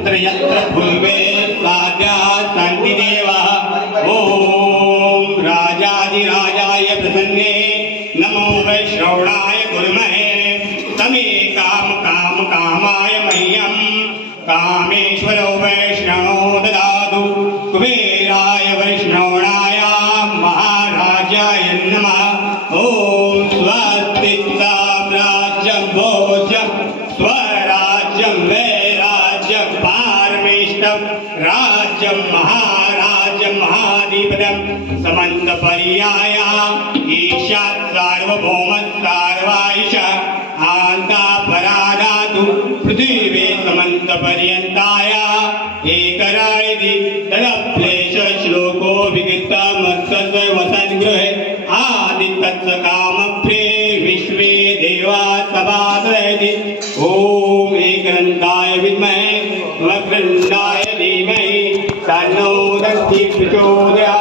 यत्र यत्र पूर्वे साध्या शान्तिदेवः ॐ राजाधिराजाय प्रसन्ने नमो वैश्रवणाय गुरुमहे तमे कामाय मह्यं कामेश्वरो वैष्णवो ददातु कुबेराय वैष्णवणाय महाराजाय नमः ॐ स्वस्ति साम्राज्यं भोज्यं स्वराज्यं वैराज्यं पारमेष्टं राज्यं महाराज्यं महाधिपतं समन्तपर्याय ईशात् सार्वभौमः सर्वायुष आन्ता पराधातु पृथिवी समन्तपर्यन्ताय एकरायति तदप्लेश श्लोको विगतमस्तस्य वसन्गृहे आदित्यस्य कामप्रे विश्वे देवा सभासयति ॐ एकदन्ताय विद्महे वक्रतुण्डाय धीमहि तन्नो दन्ति प्रचोदयात्।